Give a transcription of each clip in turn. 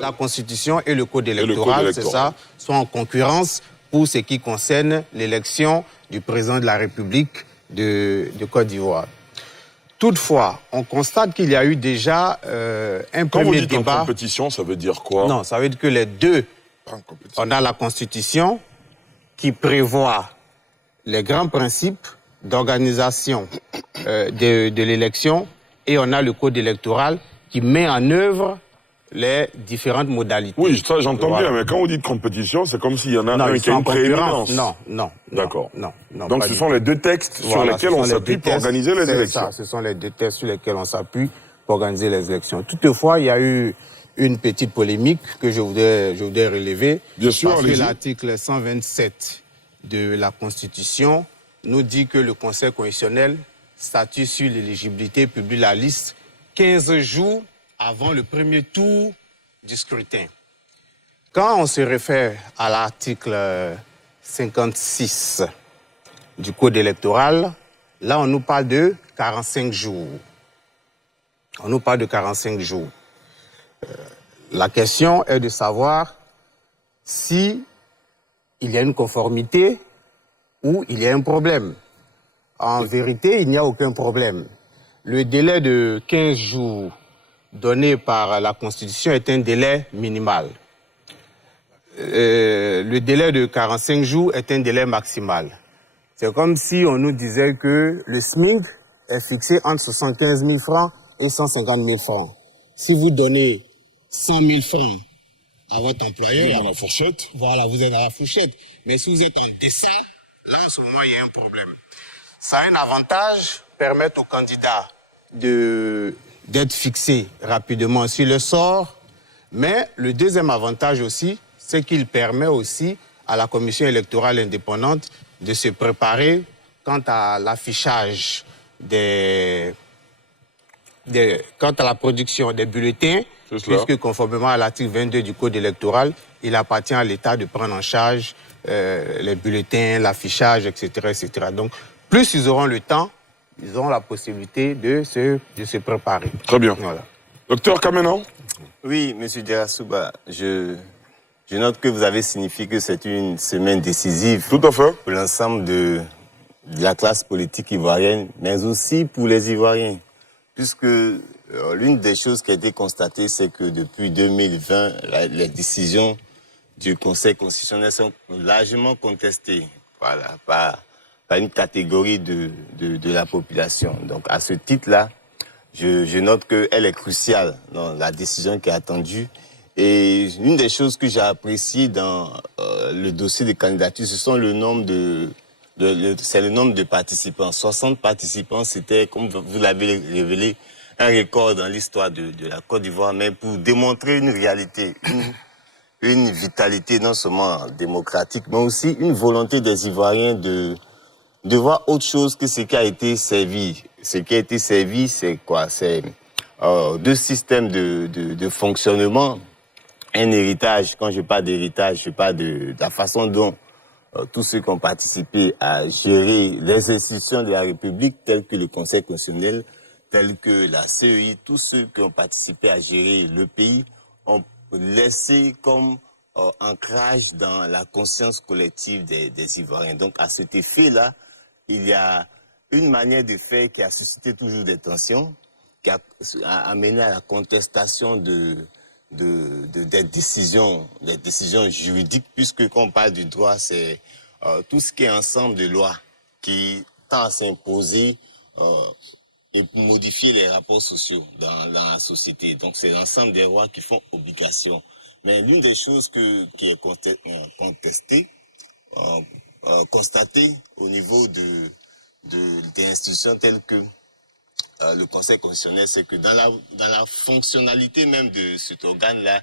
La Constitution et le Code électoral, c'est ça, sont en concurrence pour ce qui concerne l'élection du président de la République de Côte d'Ivoire. Toutefois, on constate qu'il y a eu déjà un Quand premier vous dites débat. en compétition, ça veut dire quoi? Non, ça veut dire que les deux, on a la Constitution qui prévoit les grands principes d'organisation de l'élection et on a le Code électoral qui met en œuvre les différentes modalités. Oui, ça j'entends bien, mais quand vous dites compétition, c'est comme s'il y en a un qui a une prééminence. Non. D'accord. Non. Donc ce sont les deux textes sur lesquels on s'appuie pour organiser les élections. Ça, ce sont les deux textes sur lesquels on s'appuie pour organiser les élections. Toutefois, il y a eu une petite polémique que je voudrais relever. Bien sûr, parce que l'article 127 de la Constitution nous dit que le Conseil constitutionnel statue sur l'éligibilité, publie la liste 15 jours avant le premier tour du scrutin. Quand on se réfère à l'article 56 du Code électoral, là on nous parle de 45 jours. On nous parle de 45 jours. La question est de savoir si il y a une conformité ou il y a un problème. En vérité, il n'y a aucun problème. Le délai de 15 jours donné par la Constitution est un délai minimal. Le délai de 45 jours est un délai maximal. C'est comme si on nous disait que le SMIC est fixé entre 75 000 francs et 150 000 francs. Si vous donnez 100 000 francs à votre employeur... Vous êtes dans la fourchette. Voilà, vous êtes dans la fourchette. Mais si vous êtes en deçà, là, en ce moment, il y a un problème. Ça a un avantage, permettre aux candidats d'être fixés rapidement sur le sort. Mais le deuxième avantage aussi, c'est qu'il permet aussi à la commission électorale indépendante de se préparer quant à l'affichage quant à la production des bulletins, puisque conformément à l'article 22 du Code électoral, il appartient à l'État de prendre en charge les bulletins, l'affichage, etc., etc. Donc, plus ils auront le temps, ils auront la possibilité de se préparer. Très bien. Voilà. Docteur Kamenan? Oui, Monsieur Djerasouba, je note que vous avez signifié que c'est une semaine décisive. Tout à fait. Pour l'ensemble de la classe politique ivoirienne, mais aussi pour les Ivoiriens. Puisque l'une des choses qui a été constatée, c'est que depuis 2020, les décisions du Conseil constitutionnel sont largement contestées, voilà, par une catégorie de la population. Donc à ce titre-là, je note qu'elle est cruciale dans la décision qui est attendue. Et une des choses que j'ai appréciées dans le dossier de candidature, ce sont le nombre c'est le nombre de participants. 60 participants, c'était, comme vous l'avez révélé, un record dans l'histoire de la Côte d'Ivoire, mais pour démontrer une réalité, une vitalité non seulement démocratique, mais aussi une volonté des Ivoiriens de voir autre chose que ce qui a été servi. Ce qui a été servi, c'est quoi? C'est deux systèmes de fonctionnement. Un héritage, quand je parle d'héritage, je parle de la façon dont tous ceux qui ont participé à gérer les institutions de la République, telles que le Conseil constitutionnel, telles que la CEI, tous ceux qui ont participé à gérer le pays, ont laissé comme ancrage dans la conscience collective des Ivoiriens. Donc à cet effet-là, il y a une manière de faire qui a suscité toujours des tensions, qui a amené à la contestation des décisions juridiques, puisque quand on parle du droit, c'est tout ce qui est ensemble de lois qui tend à s'imposer et modifier les rapports sociaux dans la société. Donc c'est l'ensemble des lois qui font obligation. Mais l'une des choses qui est contestée, constatée au niveau des institutions telles que le Conseil constitutionnel, c'est que dans la fonctionnalité même de cet organe-là,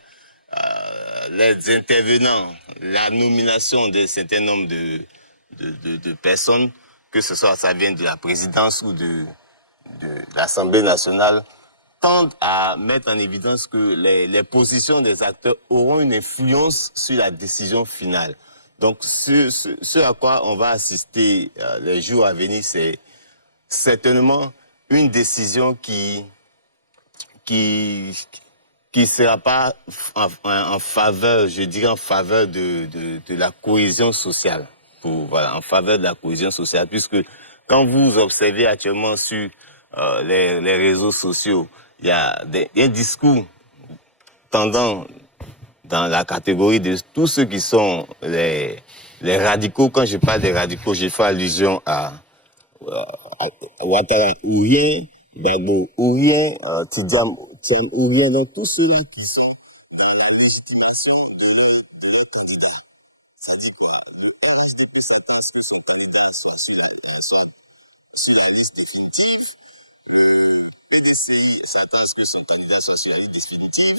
les intervenants, la nomination d'un certain nombre de personnes, que ce soit ça vient de la présidence ou de l'Assemblée nationale, tendent à mettre en évidence que les positions des acteurs auront une influence sur la décision finale. Donc ce à quoi on va assister les jours à venir, c'est certainement une décision qui qui ne sera pas en faveur, je dirais en faveur de la cohésion sociale. Voilà, en faveur de la cohésion sociale, puisque quand vous observez actuellement sur les réseaux sociaux, il y a un discours tendant dans la catégorie de tous ceux qui sont les radicaux. Quand je parle des radicaux, je fais allusion à Ouattara, Ourien, Gbagbo, Ourien, Tidjam, Ourien, donc tous ceux-là qui sont sur la liste définitive. Le PDCI s'attend à ce que son candidat soit sur la liste définitive.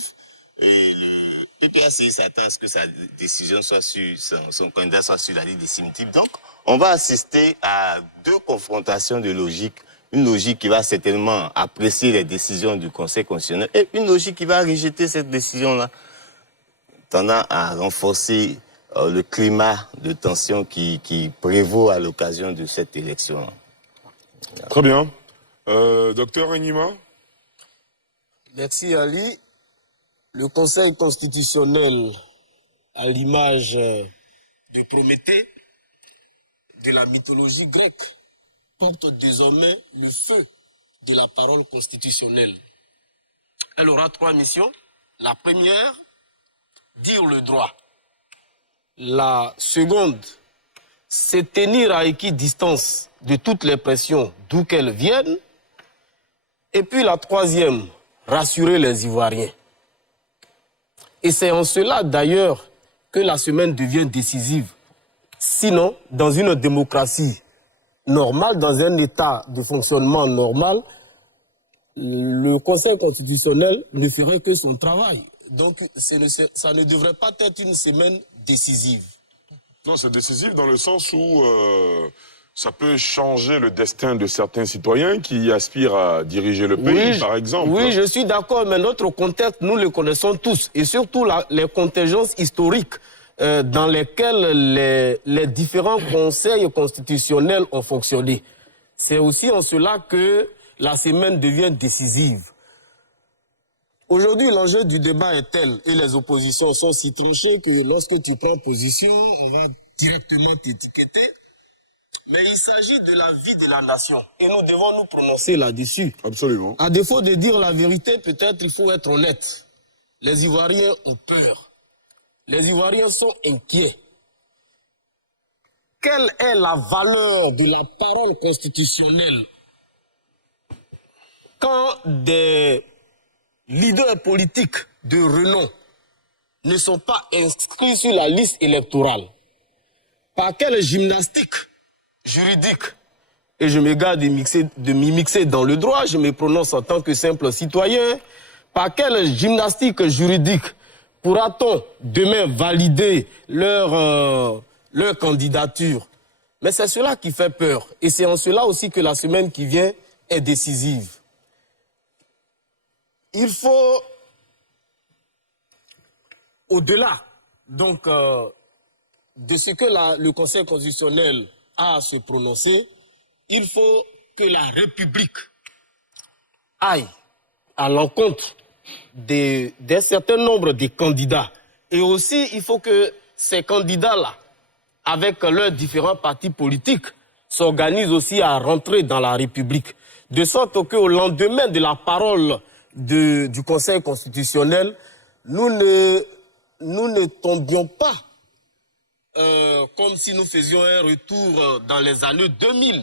Et le PPACI s'attend à ce que sa décision soit sur, son candidat soit sur la liste définitive. Donc, on va assister à deux confrontations de logique. Une logique qui va certainement apprécier les décisions du Conseil constitutionnel et une logique qui va rejeter cette décision-là, tendant à renforcer le climat de tension qui prévaut à l'occasion de cette élection. Très bien. Docteur Enima? Merci Ali. Le Conseil constitutionnel, à l'image de Prométhée, de la mythologie grecque, porte désormais le feu de la parole constitutionnelle. Elle aura 3 missions. La première, dire le droit. La seconde, c'est tenir à équidistance de toutes les pressions, d'où qu'elles viennent. Et puis la troisième, rassurer les Ivoiriens. Et c'est en cela, d'ailleurs, que la semaine devient décisive. Sinon, dans une démocratie normale, dans un état de fonctionnement normal, le Conseil constitutionnel ne ferait que son travail. Donc, ça ne devrait pas être une semaine décisive. Non, c'est décisif dans le sens où ça peut changer le destin de certains citoyens qui aspirent à diriger le pays, par exemple. Oui, je suis d'accord, mais notre contexte, nous le connaissons tous, et surtout les contingences historiques dans lesquelles les différents conseils constitutionnels ont fonctionné. C'est aussi en cela que la semaine devient décisive. Aujourd'hui, l'enjeu du débat est tel, et les oppositions sont si tranchées que lorsque tu prends position, on va directement t'étiqueter. Mais il s'agit de la vie de la nation. Et nous devons nous prononcer là-dessus. Absolument. À défaut de dire la vérité, peut-être il faut être honnête. Les Ivoiriens ont peur. Les Ivoiriens sont inquiets. Quelle est la valeur de la parole constitutionnelle quand des leaders politiques de renom ne sont pas inscrits sur la liste électorale? Par quelle gymnastique juridique? Et je me garde de m'immiscer dans le droit, je me prononce en tant que simple citoyen. Par quelle gymnastique juridique pourra-t-on demain valider leur candidature? Mais c'est cela qui fait peur. Et c'est en cela aussi que la semaine qui vient est décisive. Il faut, au-delà donc, de ce que le Conseil constitutionnel a à se prononcer, il faut que la République aille à l'encontre d'un certain nombre de candidats. Et aussi, il faut que ces candidats-là, avec leurs différents partis politiques, s'organisent aussi à rentrer dans la République. De sorte qu'au lendemain de la parole du Conseil constitutionnel, nous ne tombions pas comme si nous faisions un retour dans les années 2000,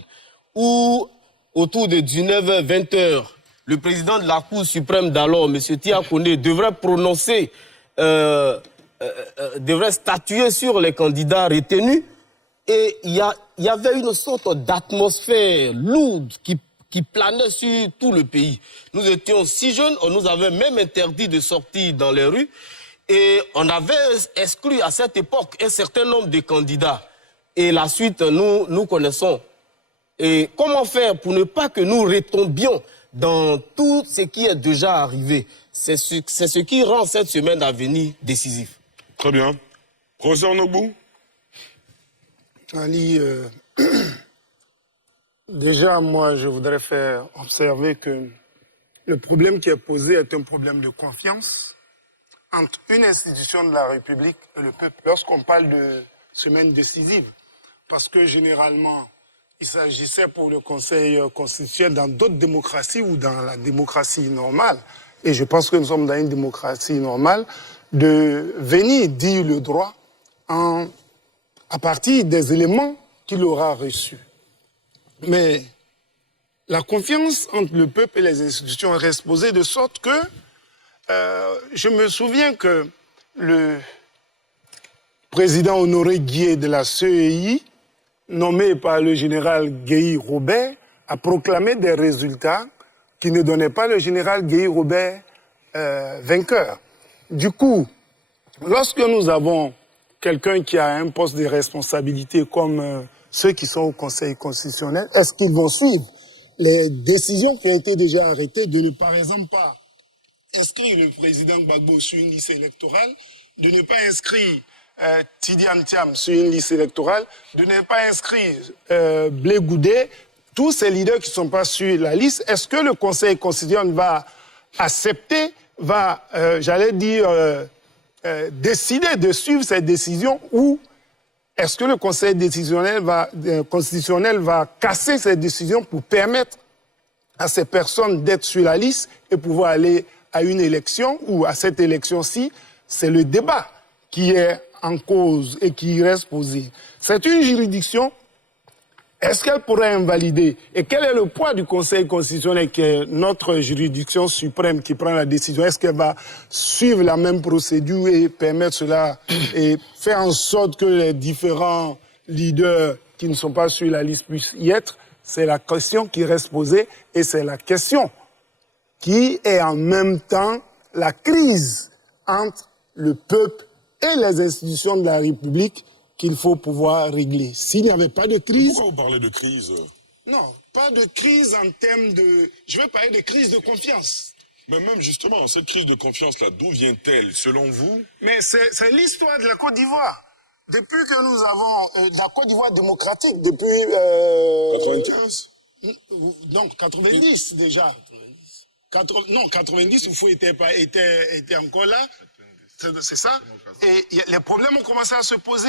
où autour de 19h, 20h, le président de la Cour suprême d'alors, M. Tia Kone, devrait statuer sur les candidats retenus. Et il y avait une sorte d'atmosphère lourde qui planait sur tout le pays. Nous étions si jeunes, on nous avait même interdit de sortir dans les rues. Et on avait exclu à cette époque un certain nombre de candidats. Et la suite, nous connaissons. Et comment faire pour ne pas que nous retombions dans tout ce qui est déjà arrivé? C'est ce qui rend cette semaine à venir décisive. Très bien. Professeur Nogbou? Ali, déjà, moi, je voudrais faire observer que le problème qui est posé est un problème de confiance. entre une institution de la République et le peuple lorsqu'on parle de semaine décisive. Parce que généralement, il s'agissait pour le Conseil constitutionnel dans d'autres démocraties ou dans la démocratie normale, et je pense que nous sommes dans une démocratie normale, de venir dire le droit à partir des éléments qu'il aura reçus. Mais la confiance entre le peuple et les institutions reste posée de sorte que je me souviens que le président Honoré Guié de la CEI, nommé par le général Guéhi-Robert, a proclamé des résultats qui ne donnaient pas le général Guéhi-Robert vainqueur. Du coup, lorsque nous avons quelqu'un qui a un poste de responsabilité comme ceux qui sont au Conseil constitutionnel, est-ce qu'ils vont suivre les décisions qui ont été déjà arrêtées de ne, par exemple, pas inscrire le président Gbagbo sur une liste électorale, de ne pas inscrire Tidi Antiam sur une liste électorale, de ne pas inscrire Blé Goudé, tous ces leaders qui ne sont pas sur la liste, est-ce que le Conseil constitutionnel va accepter, va, décider de suivre ces décisions, ou est-ce que le Conseil constitutionnel va casser ces décisions pour permettre à ces personnes d'être sur la liste et pouvoir aller à une élection, ou à cette élection-ci, c'est le débat qui est en cause et qui reste posé. C'est une juridiction. Est-ce qu'elle pourrait invalider? Et quel est le poids du Conseil constitutionnel, qui est notre juridiction suprême qui prend la décision? Est-ce qu'elle va suivre la même procédure et permettre cela et faire en sorte que les différents leaders qui ne sont pas sur la liste puissent y être? C'est la question qui reste posée, et c'est la question qui est en même temps la crise entre le peuple et les institutions de la République qu'il faut pouvoir régler. S'il n'y avait pas de crise... Pourquoi vous parlez de crise? Non, pas de crise en termes de... Je veux parler de crise de confiance. Mais même justement, cette crise de confiance-là, d'où vient-elle, selon vous? Mais c'est l'histoire de la Côte d'Ivoire. Depuis que nous avons la Côte d'Ivoire démocratique, depuis... 95? Non, 90 déjà. Non, 90, il faut était encore là. C'est ça. Et les problèmes ont commencé à se poser.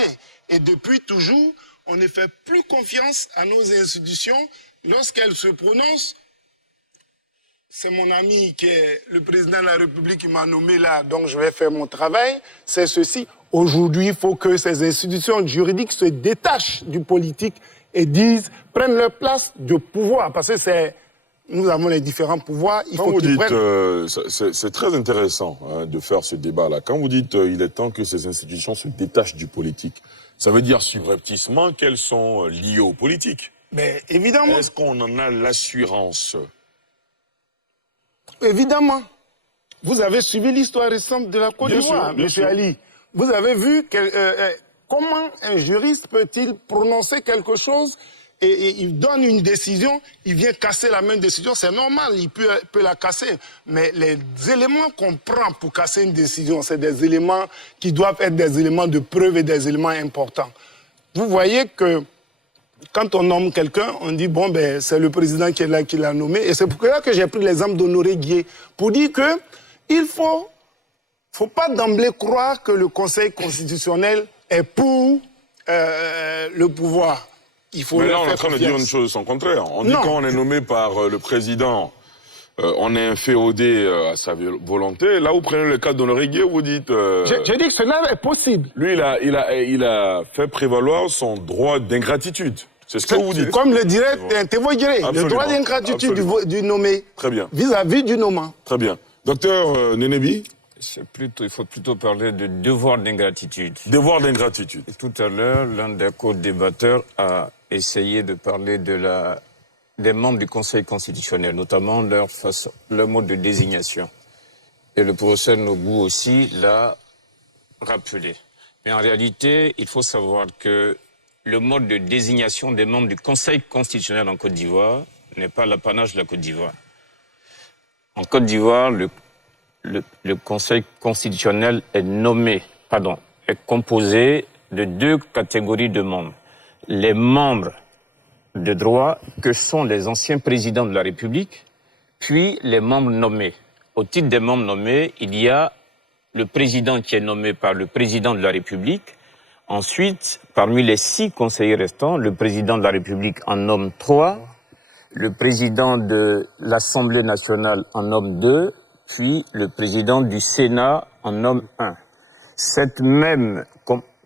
Et depuis toujours, on ne fait plus confiance à nos institutions lorsqu'elles se prononcent. C'est mon ami qui est le président de la République qui m'a nommé là, donc je vais faire mon travail. C'est ceci. Aujourd'hui, il faut que ces institutions juridiques se détachent du politique et prennent leur place de pouvoir. Parce que nous avons les différents pouvoirs. Quand vous dites, c'est très intéressant de faire ce débat-là. Quand vous dites il est temps que ces institutions se détachent du politique, ça veut dire subrepticement qu'elles sont liées au politique. Mais évidemment. Est-ce qu'on en a l'assurance? Évidemment. Vous avez suivi l'histoire récente de la Côte d'Ivoire, M. Ali. Vous avez vu comment un juriste peut-il prononcer quelque chose et il donne une décision, il vient casser la même décision, c'est normal, il peut la casser. Mais les éléments qu'on prend pour casser une décision, c'est des éléments qui doivent être des éléments de preuve et des éléments importants. Vous voyez que quand on nomme quelqu'un, on dit, bon, ben, c'est le président qui est là, qui l'a nommé. Et c'est pour ça que j'ai pris l'exemple d'Honoré Guié, pour dire que il faut pas d'emblée croire que le Conseil constitutionnel est pour le pouvoir. Il faut. Mais là, on est en train de dire une chose son contraire. On dit quand on est nommé par le président, on est inféodé à sa volonté. Là, vous prenez le cas d'Honoré Guié, vous dites... Je dis que cela est possible. Lui, il a fait prévaloir son droit d'ingratitude. C'est ce que vous dites. Comme le dirait Thévo Guéré, le droit d'ingratitude du nommé. Très bien. Vis-à-vis du nommant. Très bien. Docteur Nénébi? Il faut plutôt parler de devoir d'ingratitude. Devoir d'ingratitude. Tout à l'heure, l'un des co-débatteurs a essayé de parler des membres du Conseil constitutionnel, notamment leur mode de désignation. Et le professeur Nobou aussi l'a rappelé. Mais en réalité, il faut savoir que le mode de désignation des membres du Conseil constitutionnel en Côte d'Ivoire n'est pas l'apanage de la Côte d'Ivoire. En Côte d'Ivoire, le Conseil constitutionnel est composé de deux catégories de membres. Les membres de droit, que sont les anciens présidents de la République, puis les membres nommés. Au titre des membres nommés, il y a le président qui est nommé par le président de la République. Ensuite, parmi les 6 conseillers restants, le président de la République en nomme 3, le président de l'Assemblée nationale en nomme 2, puis le président du Sénat en nomme 1. Cette même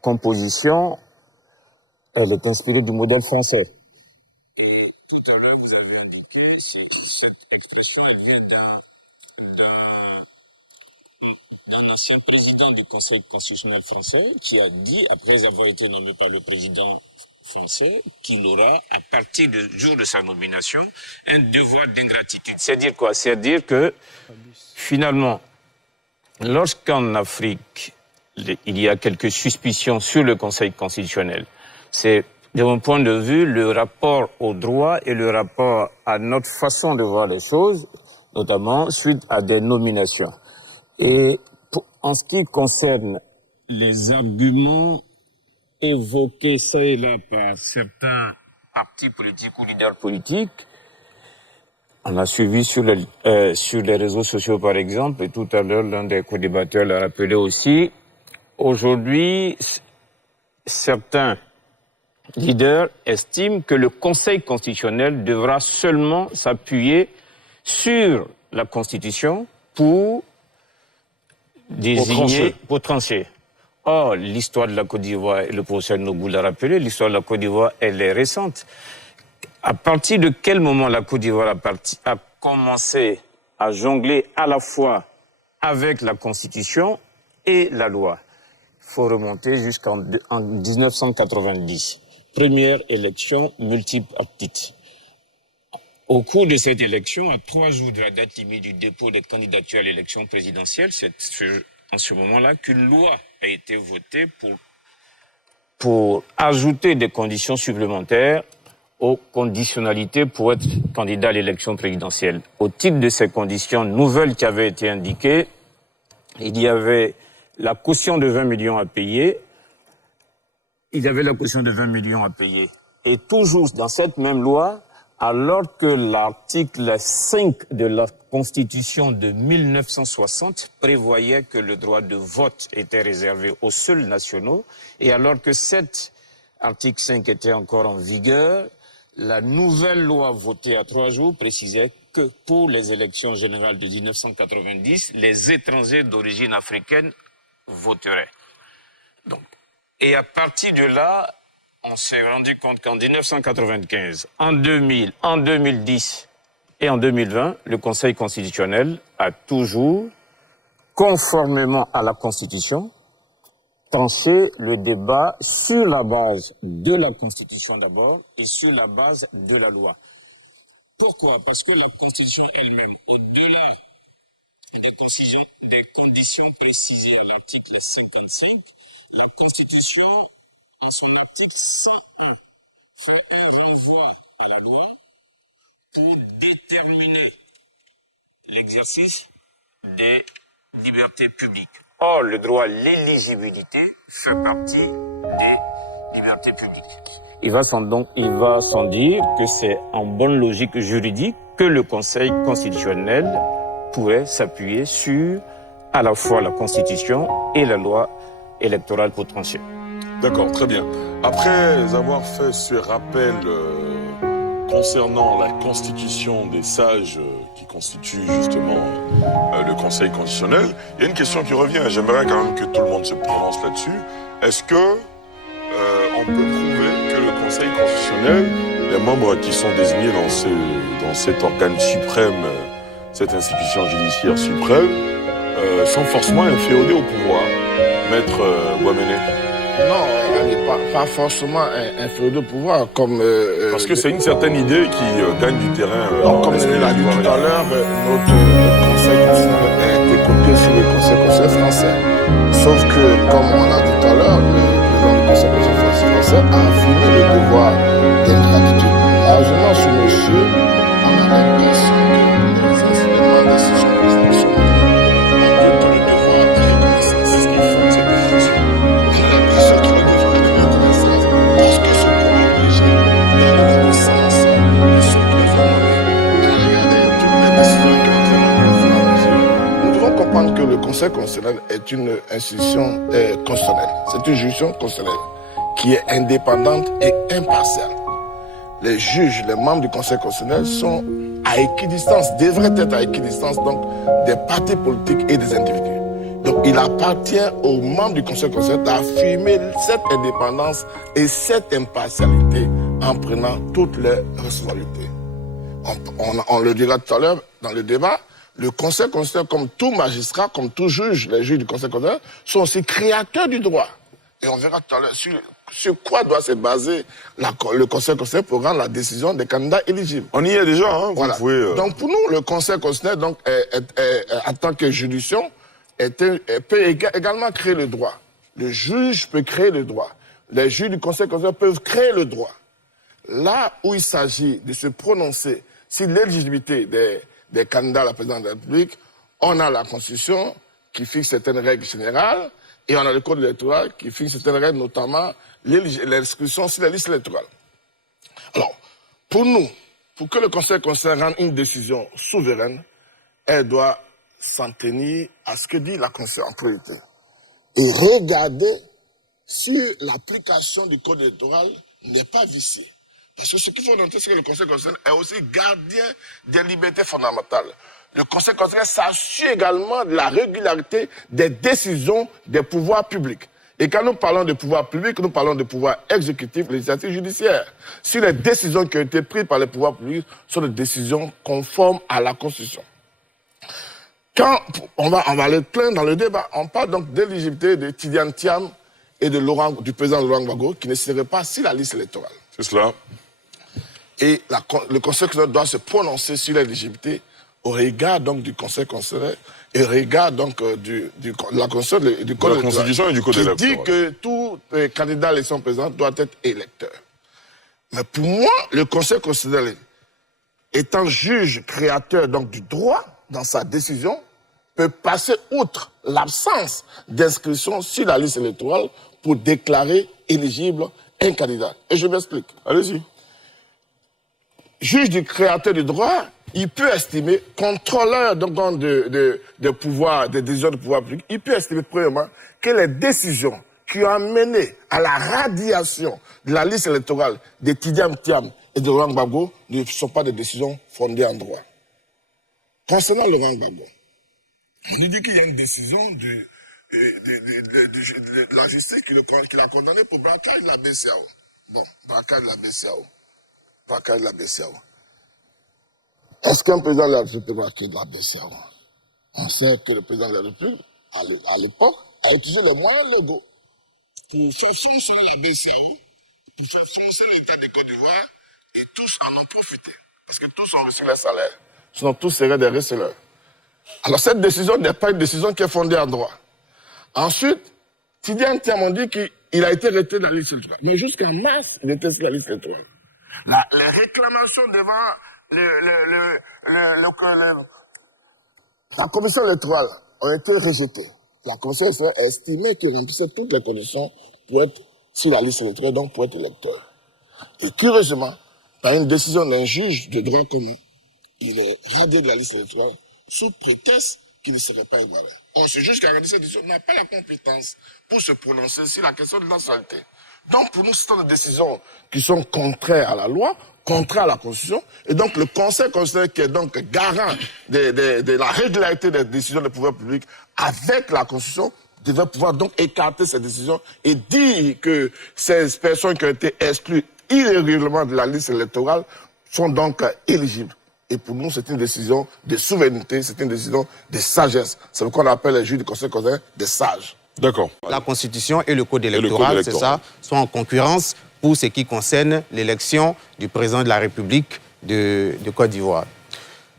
composition, elle est inspirée du modèle français. Et tout à l'heure, vous avez indiqué que cette expression, elle vient d'un ancien président du Conseil constitutionnel français qui a dit, après avoir été nommé par le président français, qu'il aura, à partir du jour de sa nomination, un devoir d'ingratitude. C'est dire quoi? C'est dire que, finalement, lorsqu'en Afrique, il y a quelques suspicions sur le Conseil constitutionnel, c'est, de mon point de vue, le rapport au droit et le rapport à notre façon de voir les choses, notamment suite à des nominations. Et en ce qui concerne les arguments évoqués ça et là par certains partis politiques ou leaders politiques, on a suivi sur les réseaux sociaux par exemple, et tout à l'heure l'un des co-débatteurs l'a rappelé aussi, aujourd'hui certains leaders estiment que le Conseil constitutionnel devra seulement s'appuyer sur la Constitution pour désigner, pour trancher. Or, l'histoire de la Côte d'Ivoire, et le professeur Nogou l'a rappelé, l'histoire de la Côte d'Ivoire, elle est récente. À partir de quel moment la Côte d'Ivoire a commencé à jongler à la fois avec la Constitution et la loi? Il faut remonter jusqu'en 1990. Première élection multipartite. Au cours de cette élection, à 3 jours de la date limite du dépôt des candidatures à l'élection présidentielle, c'est en ce moment-là qu'une loi a été votée pour ajouter des conditions supplémentaires aux conditionnalités pour être candidat à l'élection présidentielle. Au titre de ces conditions nouvelles qui avaient été indiquées, il y avait la caution de 20 millions à payer. Et toujours dans cette même loi, alors que l'article 5 de la Constitution de 1960 prévoyait que le droit de vote était réservé aux seuls nationaux, et alors que cet article 5 était encore en vigueur, la nouvelle loi votée à 3 jours précisait que pour les élections générales de 1990, les étrangers d'origine africaine voteraient. Donc, et à partir de là, on s'est rendu compte qu'en 1995, en 2000, en 2010 et en 2020, le Conseil constitutionnel a toujours, conformément à la Constitution, tranché le débat sur la base de la Constitution d'abord et sur la base de la loi. Pourquoi? Parce que la Constitution elle-même, au-delà des conditions précisées à l'article 55, la Constitution, en son article 101, fait un renvoi à la loi pour déterminer l'exercice des libertés publiques. Or, le droit à l'éligibilité fait partie des libertés publiques. Il va sans dire que c'est en bonne logique juridique que le Conseil constitutionnel pourrait s'appuyer sur à la fois la Constitution et la loi électorale pour trancher. D'accord, très bien. Après avoir fait ce rappel concernant la constitution des sages qui constituent justement le Conseil constitutionnel, il y a une question qui revient. J'aimerais quand même que tout le monde se prononce là-dessus. Est-ce que on peut prouver que le Conseil constitutionnel, les membres qui sont désignés dans cet organe suprême, cette institution judiciaire suprême, sont forcément inféodés au pouvoir? Maître Ouamene. Non, elle n'est pas forcément inférieure au pouvoir, comme... Parce que c'est une certaine idée qui gagne du terrain. Comme il l'a dit tout à l'heure, notre Conseil constitutionnel a été copié sur le Conseil constitutionnel français. Sauf que, comme on l'a dit tout à l'heure, le président du Conseil constitutionnel français a affirmé le devoir d'ingratitude. Largement sur monsieur, on a l'impression que les instruments de décision constitutionnelle impliquent le devoir de reconnaissance de cette décision. On a l'impression qu'il le devoir de reconnaissance parce que ce qu'on a obligé de reconnaissance de ce qu'il veut nommer. Regardez toutes les décisions qui ont été prises. Nous devons comprendre que le Conseil Conseil constitutionnel est une institution constitutionnelle. C'est une juridiction constitutionnelle qui est indépendante et impartiale. Les juges, les membres du Conseil constitutionnel sont à équidistance, devraient être à équidistance donc des partis politiques et des individus. Donc il appartient aux membres du Conseil constitutionnel d'affirmer cette indépendance et cette impartialité en prenant toutes les responsabilités. On le dira tout à l'heure dans le débat, le Conseil constitutionnel, comme tout magistrat, comme tout juge, les juges du Conseil constitutionnel, sont aussi créateurs du droit. Et on verra tout à l'heure sur quoi doit se baser le Conseil constitutionnel pour rendre la décision des candidats éligibles. On y est déjà, hein, vous Voilà. pouvez... Donc pour nous, le Conseil constitutionnel, donc, en tant que juridiction, peut également créer le droit. Le juge peut créer le droit. Les juges du Conseil constitutionnel peuvent créer le droit. Là où il s'agit de se prononcer sur l'éligibilité des candidats à la présidence de la République, on a la Constitution qui fixe certaines règles générales et on a le Code électoral qui fixe certaines règles, notamment l'inscription sur la liste électorale. Alors, pour nous, pour que le Conseil constitutionnel rende une décision souveraine, elle doit s'en tenir à ce que dit la Constitution en priorité. Et regarder si l'application du Code électoral n'est pas viciée. Parce que ce qu'il faut noter, c'est que le Conseil constitutionnel est aussi gardien des libertés fondamentales. Le Conseil constitutionnel s'assure également de la régularité des décisions des pouvoirs publics. Et quand nous parlons de pouvoir public, nous parlons de pouvoir exécutif, législatif, judiciaire. Si les décisions qui ont été prises par les pouvoirs publics sont des décisions conformes à la Constitution. Quand on va aller plein dans le débat, on parle donc d'éligibilité de Tidiane Thiam et du président Laurent Gbagbo qui ne seraient pas sur la liste électorale. C'est cela. Et le Conseil constitutionnel doit se prononcer sur l'éligibilité au regard donc du Conseil constitutionnel et au regard donc de la Constitution et du Code de la Constitution et du Code électoral. Qui dit que tout candidat à l'élection présidentielle doit être électeur. Mais pour moi, le Conseil constitutionnel, étant juge créateur donc du droit dans sa décision, peut passer outre l'absence d'inscription sur la liste électorale pour déclarer éligible un candidat. Et je m'explique. Allez-y. Juge du créateur du droit, il peut estimer, contrôleur donc de pouvoir, des décisions de pouvoir public, il peut estimer premièrement que les décisions qui ont mené à la radiation de la liste électorale de Tidiane Thiam et de Laurent Gbagbo ne sont pas des décisions fondées en droit. Concernant Laurent Gbagbo, on nous dit qu'il y a une décision de la justice qui l'a condamné pour braquage de la BCAO. Bon, braquage de la BCAO. Braquage de la BCAO. Est-ce qu'un président de la République peut braquer de la BCAO? On sait que le président de la République, à l'époque, a utilisé les moyens légaux pour faire fonctionner la BCAO, pour faire fonctionner l'État de Côte d'Ivoire, et tous en ont profité. Parce que tous ont reçu les salaires. Sinon, tous seraient des receleurs. Alors, cette décision n'est pas une décision qui est fondée en droit. Ensuite, Tidiane Thiam a dit qu'il a été retiré de la liste électorale. Mais jusqu'en mars, il était sur la liste électorale. Les réclamations devant la commission électorale ont été rejetées. La commission électorale a estimé qu'il remplissait toutes les conditions pour être sur la liste électorale, donc pour être électeur. Et curieusement, par une décision d'un juge de droit commun, il est radié de la liste électorale sous prétexte qu'il ne serait pas ivoirien. Or, ce juge qui a rendu cette décision n'a pas la compétence pour se prononcer sur la question de nationalité. Donc, pour nous, ce sont des décisions qui sont contraires à la loi, contraires à la Constitution. Et donc, le Conseil constitutionnel, qui est donc garant de la régularité des décisions du pouvoir public avec la Constitution, devait pouvoir donc écarter ces décisions et dire que ces personnes qui ont été exclues irrégulièrement de la liste électorale sont donc éligibles. Et pour nous, c'est une décision de souveraineté, c'est une décision de sagesse. C'est ce qu'on appelle les juges du Conseil constitutionnel des sages. D'accord. La Constitution et le Code électoral, c'est ça, sont en concurrence pour ce qui concerne l'élection du président de la République de Côte d'Ivoire.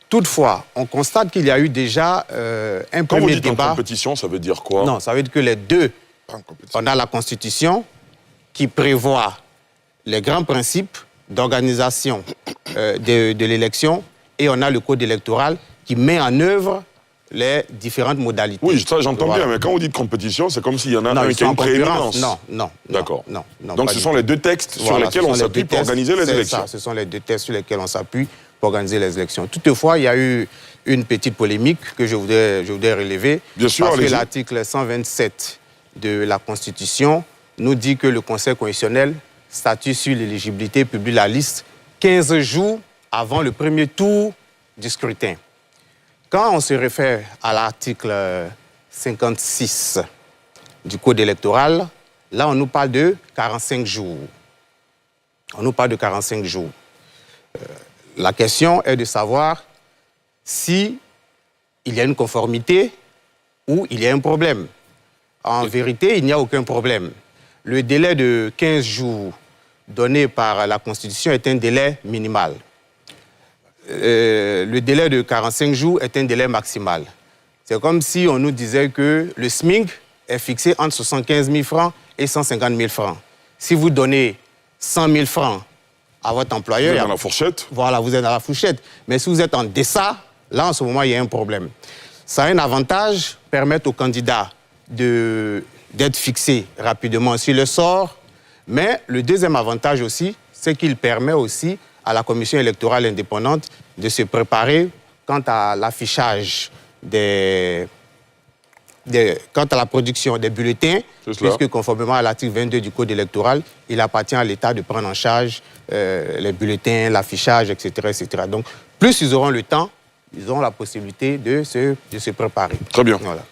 Toutefois, on constate qu'il y a eu déjà un Quand vous premier dites débat. en compétition, ça veut dire quoi? Non, ça veut dire que les deux, on a la Constitution qui prévoit les grands principes d'organisation de l'élection et on a le Code électoral qui met en œuvre les différentes modalités. Oui, ça j'entends bien, mais quand vous dites compétition, c'est comme s'il y en a un qui a une prééminence. Non. D'accord. Non. Donc ce sont les deux textes sur lesquels on s'appuie pour organiser les élections. Ce sont les deux textes sur lesquels on s'appuie pour organiser les élections. Toutefois, il y a eu une petite polémique que je voudrais relever. Bien sûr, parce que allez-y. l'article 127 de la Constitution nous dit que le Conseil constitutionnel statue sur l'éligibilité, publie la liste 15 jours avant le premier tour du scrutin. Quand on se réfère à l'article 56 du Code électoral, là, on nous parle de 45 jours. On nous parle de 45 jours. La question est de savoir si il y a une conformité ou il y a un problème. En vérité, il n'y a aucun problème. Le délai de 15 jours donné par la Constitution est un délai minimal. Le délai de 45 jours est un délai maximal. C'est comme si on nous disait que le SMIC est fixé entre 75 000 francs et 150 000 francs. Si vous donnez 100 000 francs à votre employeur... Vous êtes dans la fourchette. Voilà, vous êtes dans la fourchette. Mais si vous êtes en deçà, là, en ce moment, il y a un problème. Ça a un avantage, permettre aux candidats d'être fixés rapidement sur le sort. Mais le deuxième avantage aussi, c'est qu'il permet aussi à la commission électorale indépendante de se préparer quant à l'affichage quant à la production des bulletins, puisque conformément à l'article 22 du Code électoral, il appartient à l'État de prendre en charge les bulletins, l'affichage, etc., etc. Donc, plus ils auront le temps, ils auront la possibilité de se préparer. Très bien. Voilà.